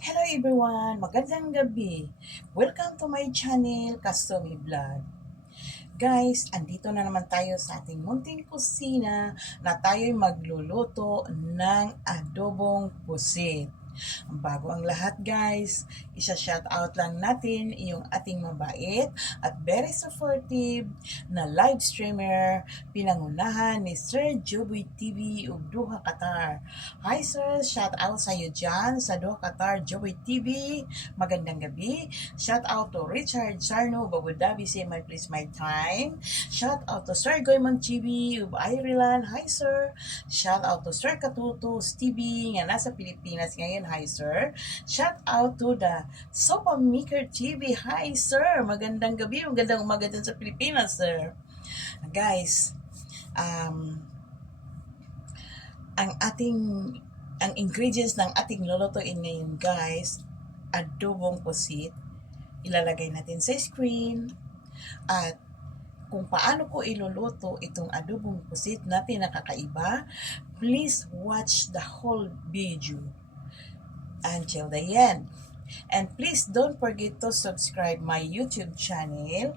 Hello everyone! Magandang gabi! Welcome to my channel, Kastomi Vlog. Guys, andito na naman tayo sa ating munting kusina na tayo'y magluluto ng adobong pusit. Bago ang lahat guys, isa-shout out lang natin yung ating mabait at very supportive na live streamer pinangunahan ni Sir Joboy TV ug Duha Qatar. Hi sir, shout out sa iyo dyan sa Duha Qatar Joboy TV. Magandang gabi. Shout out to Richard Sarno of Abu Dhabi, say my please my time. Shout out to Sir Goymon TV of Ireland. Hi sir. Shout out to Sir Katuto Stevie nga nasa Pilipinas ngayon. Hi sir. Shout out to the Sopa Maker TV. Hi sir. Magandang gabi, magandang umaga dyan sa Pilipinas sir. Guys, ang ating ang ingredients ng ating lulutuin ngayon guys, adobong pusit. Ilalagay natin sa screen at kung paano ko iluluto itong adobong pusit na pinakakaiba, please watch the whole video until the end. And please don't forget to subscribe my YouTube channel,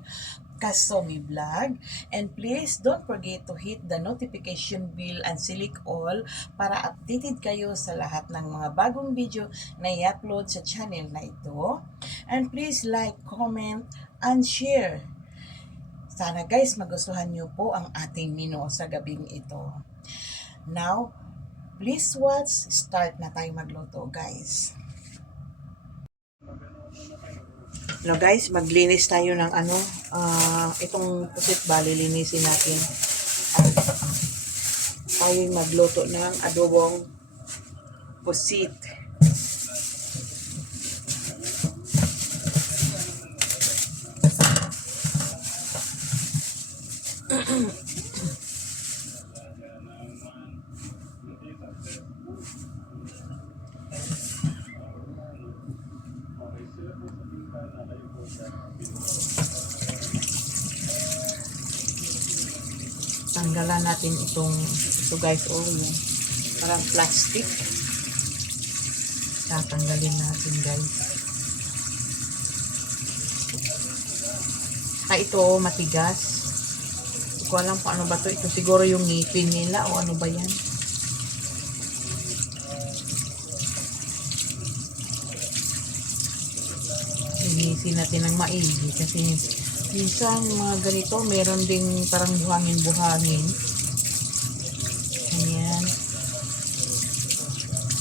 Kastomi Vlog. And please don't forget to hit the notification bell and select all para updated kayo sa lahat ng mga bagong video na i-upload sa channel na ito. And please like, comment, and share. Sana guys magustuhan nyo po ang ating menu sa gabing ito. Now, please watch. Start na tayo magluto guys. Hello guys, maglinis tayo ng itong pusit ba, lilinisin natin. Tayo'y magluto ng adobong pusit. Tanggalan natin ito guys, yung parang plastic. Tatanggalin natin guys. Ito matigas. Hindi ko alam kung ano ba to. Ito siguro yung ngipin nila o ano ba yan. Linisin natin ng maigi kasi minsan mga ganito meron ding parang buhangin-buhangin. Ayan.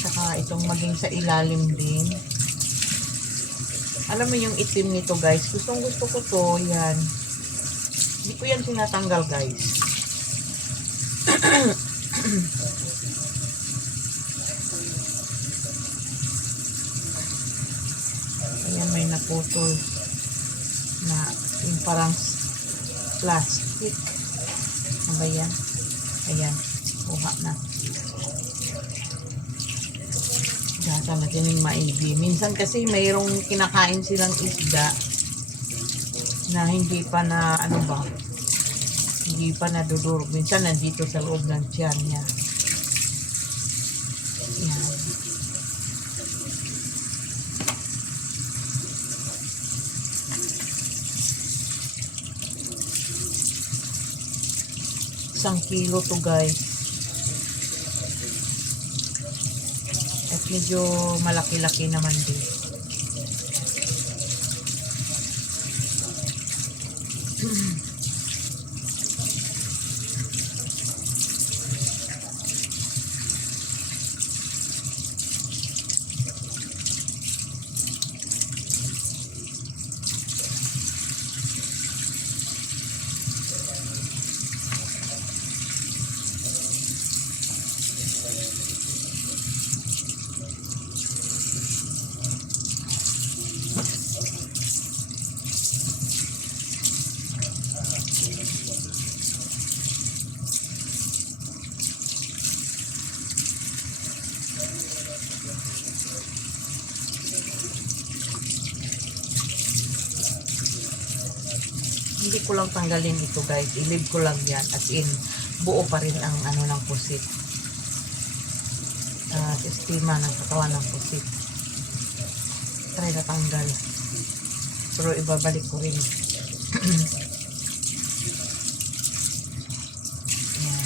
Saka itong maging sa ilalim din. Alam mo yung itim nito guys, gusto ko to. Yan. Hindi ko yan sinatanggal guys. Ayan, may naputol na yung parang plastic. Ano ba yan? Ayan, kuha na. Gasa natin yung maigi. Minsan kasi mayroong kinakain silang isda na hindi pa na hindi pa nadudurog. Minsan nandito sa loob ng tiyan niya. Yan. Isang kilo to guys. At medyo malaki-laki naman din. Hindi ko lang tanggalin ito guys, i-leave ko lang yan as in buo pa rin ang ng pusit. Sistema ng katawan ng pusit. try na tanggal. Pero ibabalik ko rin. Yan.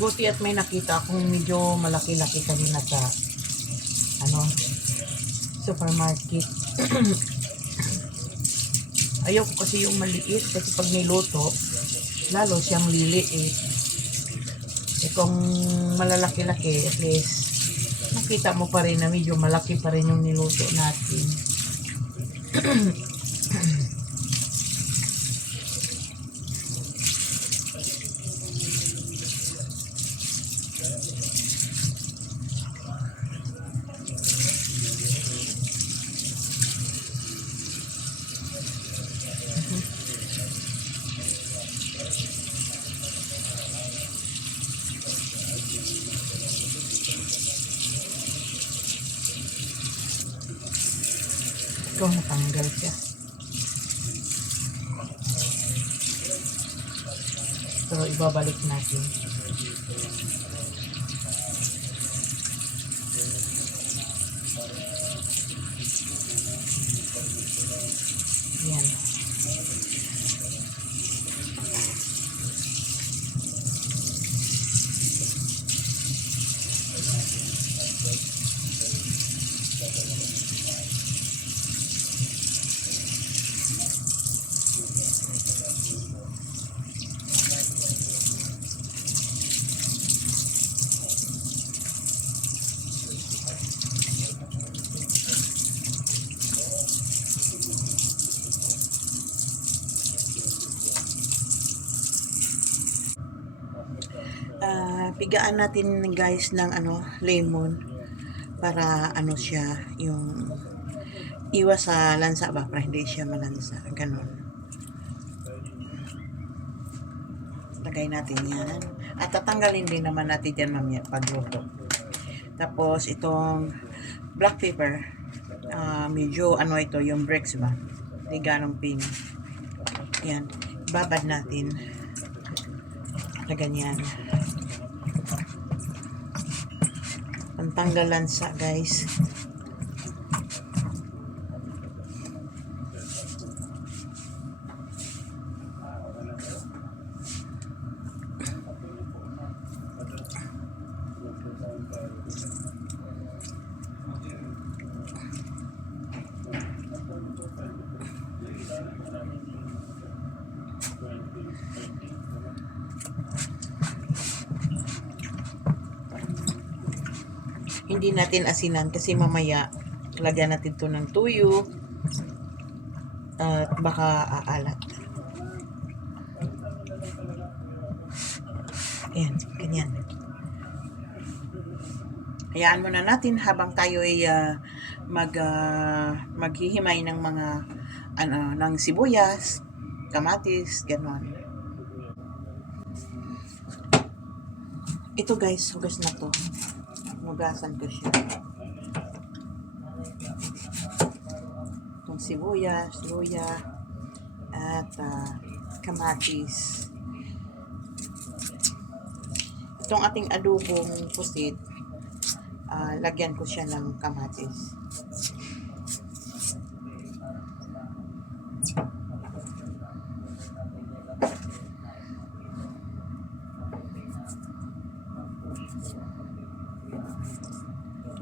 Buti at may nakita akong medyo malaki-laki kanina sa supermarket. Ayaw ko kasi yung maliit kasi pag niluto lalo siyang liliit. Kung malalaki-laki, at least nakita mo pa rin na medyo malaki pa rin yung niluto natin. Ito, natanggal siya. Pero ibabalik natin. Yan. Pigaan natin guys ng lemon para siya yung iwas sa lansa ba, para hindi siya malansa, ganon. Lagay natin yan at tatanggalin din naman natin yan mamaya pagluto. Tapos itong black pepper, medyo ito yung bricks ba, hindi ganong pin. Yan, babad natin na ganyan. Pantanggal lansa guys. Hindi natin asinan kasi mamaya lagyan natin to ng tuyo at baka aalat. Ayan, ganyan. Hayaan muna natin habang tayo ay maghihimay ng mga ng sibuyas, kamatis, ganon. Ito guys, hugas na to. Hugasan ko siya. Itong sibuyas, luya, at kamatis. Itong ating adobong pusit, lagyan ko siya ng kamatis.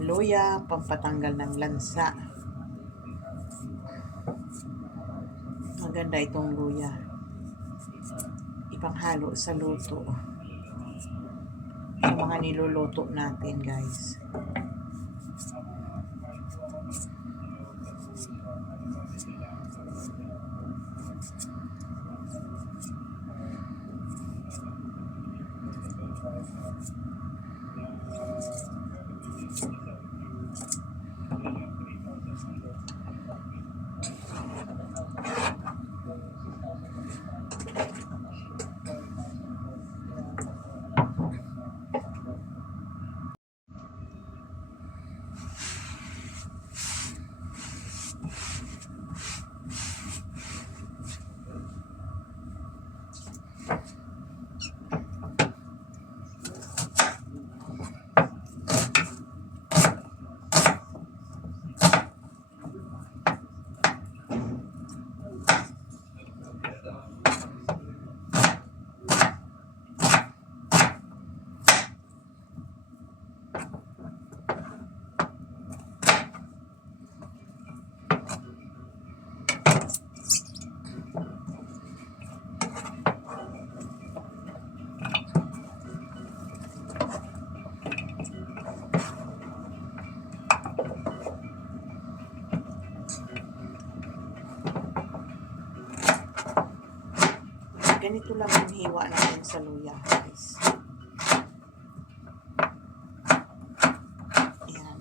Luya, pampatanggal ng lansa. Maganda itong luya. ipanghalo sa luto. Sa mga niluluto natin, guys. Ganito lang yung hiwa natin sa luya, guys. Ayan.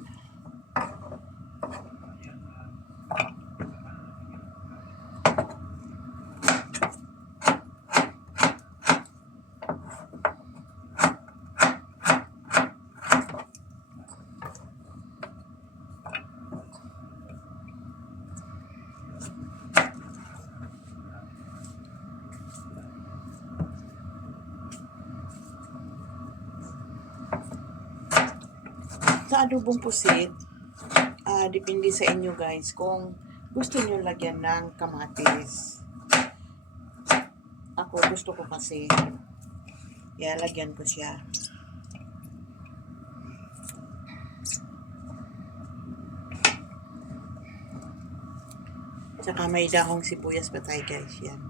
Sa adobong pusit, depende sa inyo, guys, kung gusto nyo lagyan ng kamatis. Ako, gusto ko kasi, lagyan ko siya. Tsaka may dahong sibuyas pa tayo, guys. Yan.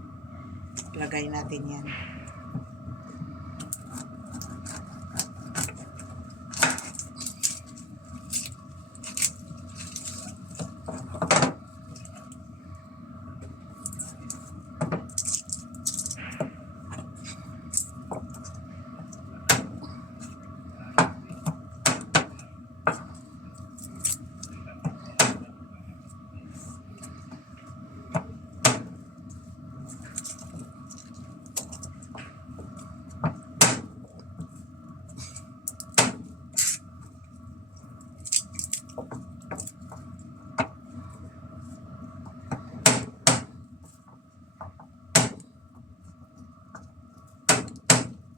Lagay natin yan.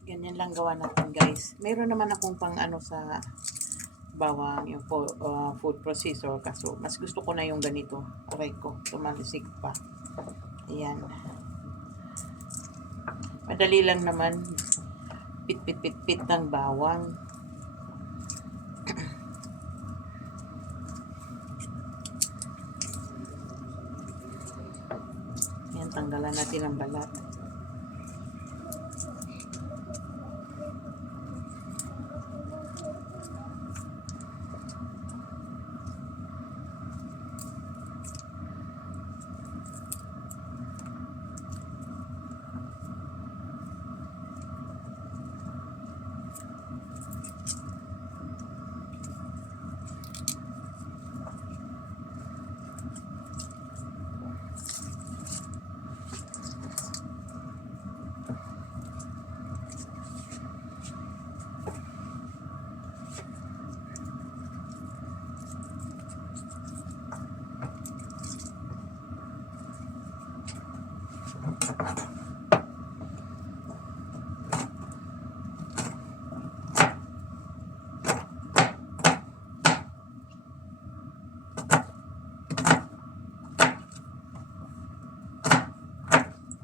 Ganyan lang gawa natin, guys. Meron naman akong pang sa bawang, yung food processor. Kaso, mas gusto ko na yung ganito. Aray ko, tumalisik pa. Ayan. Madali lang naman. Pit ng bawang. Ayan, tanggalan natin ang balat.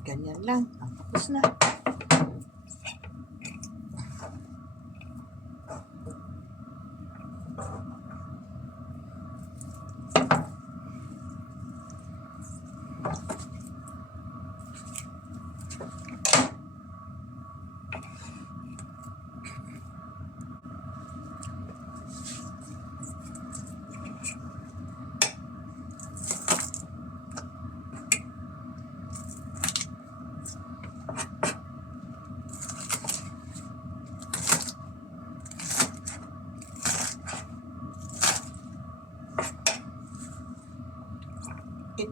Ganyan lang. Tapos na.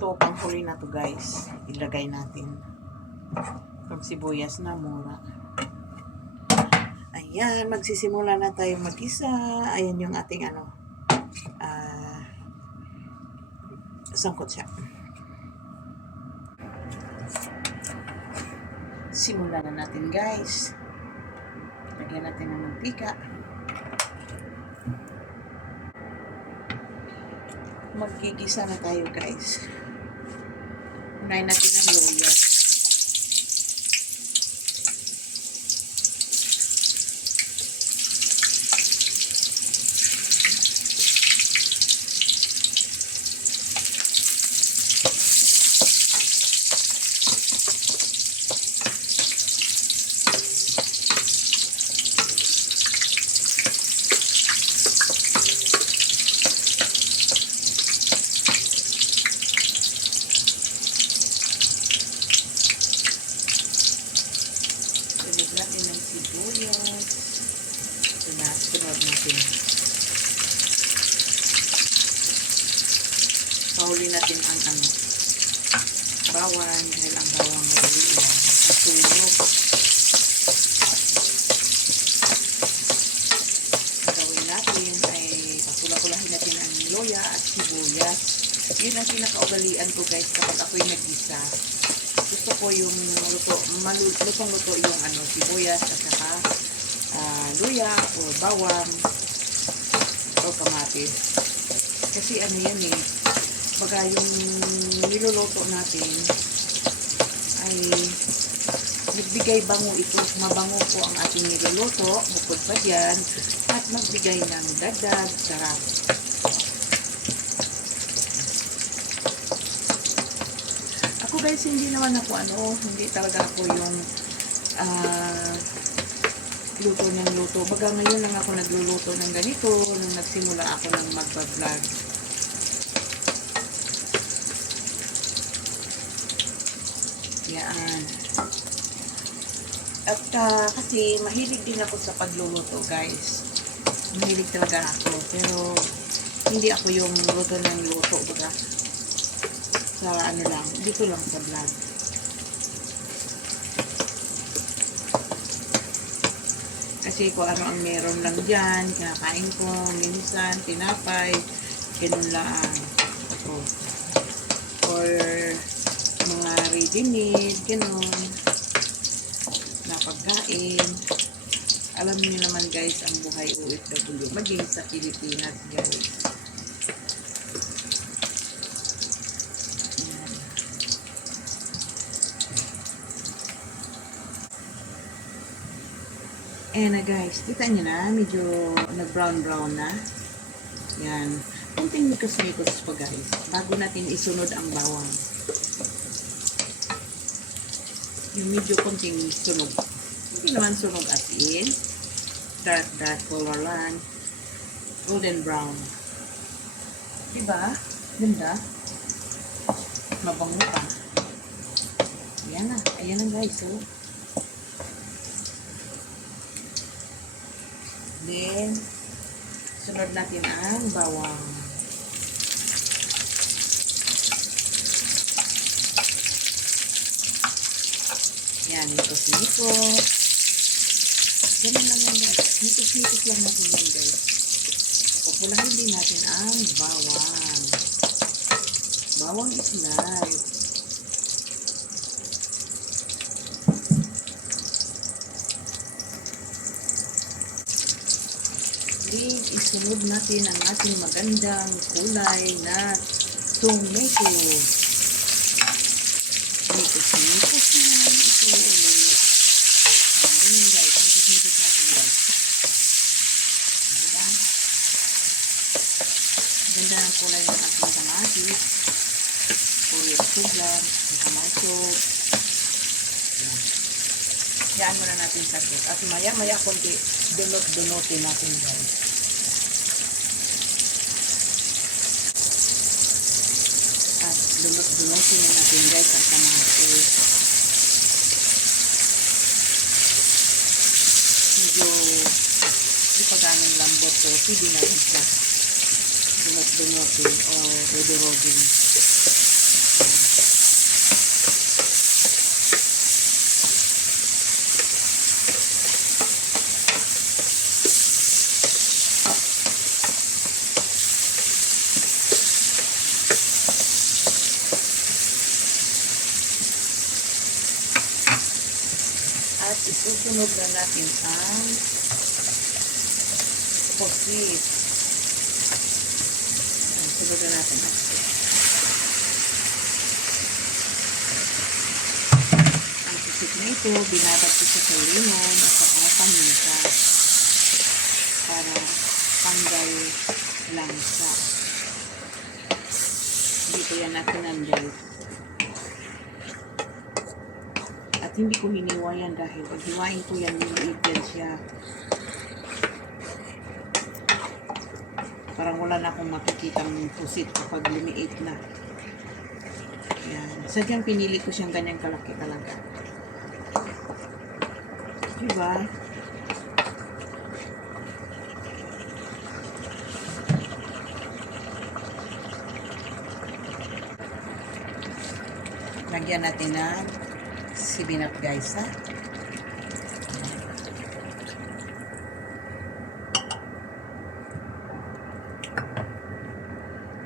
Ito, panghuli na to guys. Ilagay natin. Itong sibuyas na mura. Ayan, magsisimula na tayo mag-isa. Ayan yung ating sangkot siya. Simulan na natin guys. Lagyan natin ng mantika. Magigisa na tayo guys. Unahin natin ang luya. Natin ng sibuyas. Sunod natin. Pahuli natin ang bawang, dahil ang bawang madali lang masunog. Ang gawin natin ay papula-pulahin natin ang loya at sibuyas. Yun ang pinakaugalian ko guys kapag ako'y nag-isa. Gusto ko yung lutong-luto yung sibuyas at saka luya o bawang o kamatis. Kasi yan baga yung niluluto natin ay nagbigay bango ito. Mabango po ang ating niluluto, bukod pa dyan, at magbigay ng dagdag sarap. Guys, hindi naman ako hindi talaga ako yung luto ng luto. Baga ngayon lang ako nagluluto ng ganito nung nagsimula ako ng magba-vlog. Yan. At kasi mahilig din ako sa pagluluto guys. Mahilig talaga ako. Pero hindi ako yung luto ng luto. Baga sa lang, dito lang sa vlog. Kasi kung ano ang meron lang dyan, kinakain ko, minsan, tinapay, ganun lang. Or mga ready-made, ganun, na pagkain. Alam niyo naman guys, ang buhay OFW, maging sa Pilipinas guys. Ayan na guys, kita nyo na, medyo nag-brown na. Yan. Kunting mikos-mikos pa guys, bago natin isunod ang bawang. Yung medyo kunting sunog. Hindi naman sunog as in. Dark color lang. Golden brown. Diba? Ganda. Mabango pa. Ayan na. Ayan na guys. Oh. Then, sunod natin ang bawang. Yan, mikos-mikos. Ganun lang yan guys. Mikos-mikos lang natin yan guys. Pupulahin din natin ang bawang. Bawang is life. Isunod natin ang ating magandang kulay na tomato. Mikos-mikos na naman ito ulit. Ganyan guys, mikos-mikos natin guys. Diba? Ganda ng kulay ng ating kamatis. Puro sugar, kamato. Yan muna natin sa ito. At maya-maya konti, dunot-dunotin natin guys. Dunot-dunotin na natin guys ang kamatis. Medyo di pa ganong lambot so pwede na rin siya dunot-dunotin o dudurogin. At isusunod na natin ang pusit. Sunod na natin ang pusit. Ang pusit na ito, binabad ko sa limon at saka paminta para tanggal langsa. Dito yan natin guys. At hindi ko hiniwa yan dahil pag hiwain ko yan, liliit yan siya. Parang wala na akong makikitang pusit kapag lumiit na. Ayan. Sadyang pinili ko siyang ganyang kalaki talaga. Diba? Lagyan natin ng sibinap guys, ha?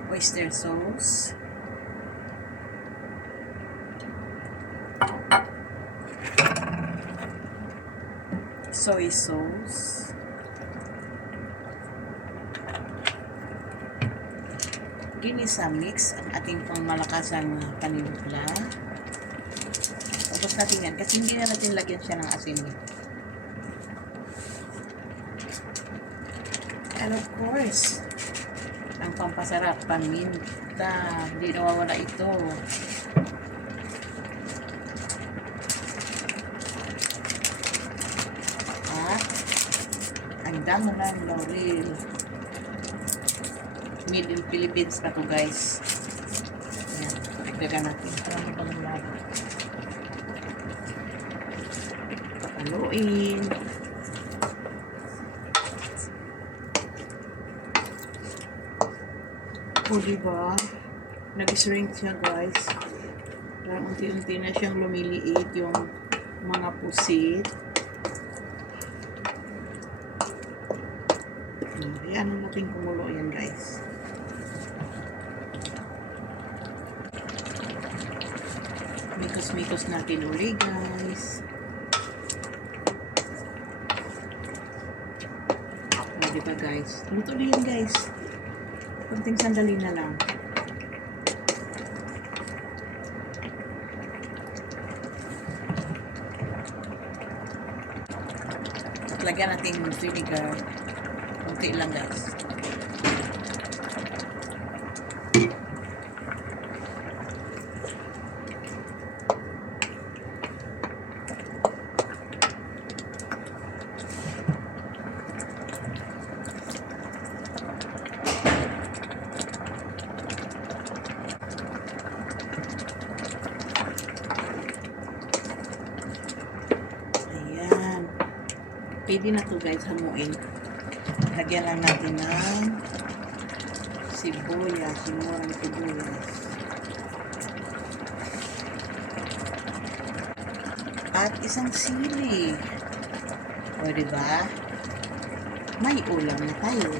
Oyster sauce. Soy sauce. Ginisa mix ang ating pangmalakasang paninimpla. Tapos natin yan kasi hindi na natin lagyan siya ng asin. And of course, ang pampasarap, paminta. Hindi nawawala ito. At ang damo ng laurel. Made in Philippines na to guys. Ayan, nagdagan natin. Parang ibang lado. Papaluin. O diba? Nag-shrink siya guys. Parang unti-unti na siyang lumiliit yung mga pusit. Ayan natin kumulo yan guys. Mikos-mikos natin uli guys. O diba guys? Luto na yan guys. Kunting sandali na lang. At lagyan natin yung vinegar. Kunti lang guys. Pwede na to guys, hamuin. Lagyan lang natin ng sibuyas, sinurang sibuyas. At isang sili. O diba? May ulam na tayo.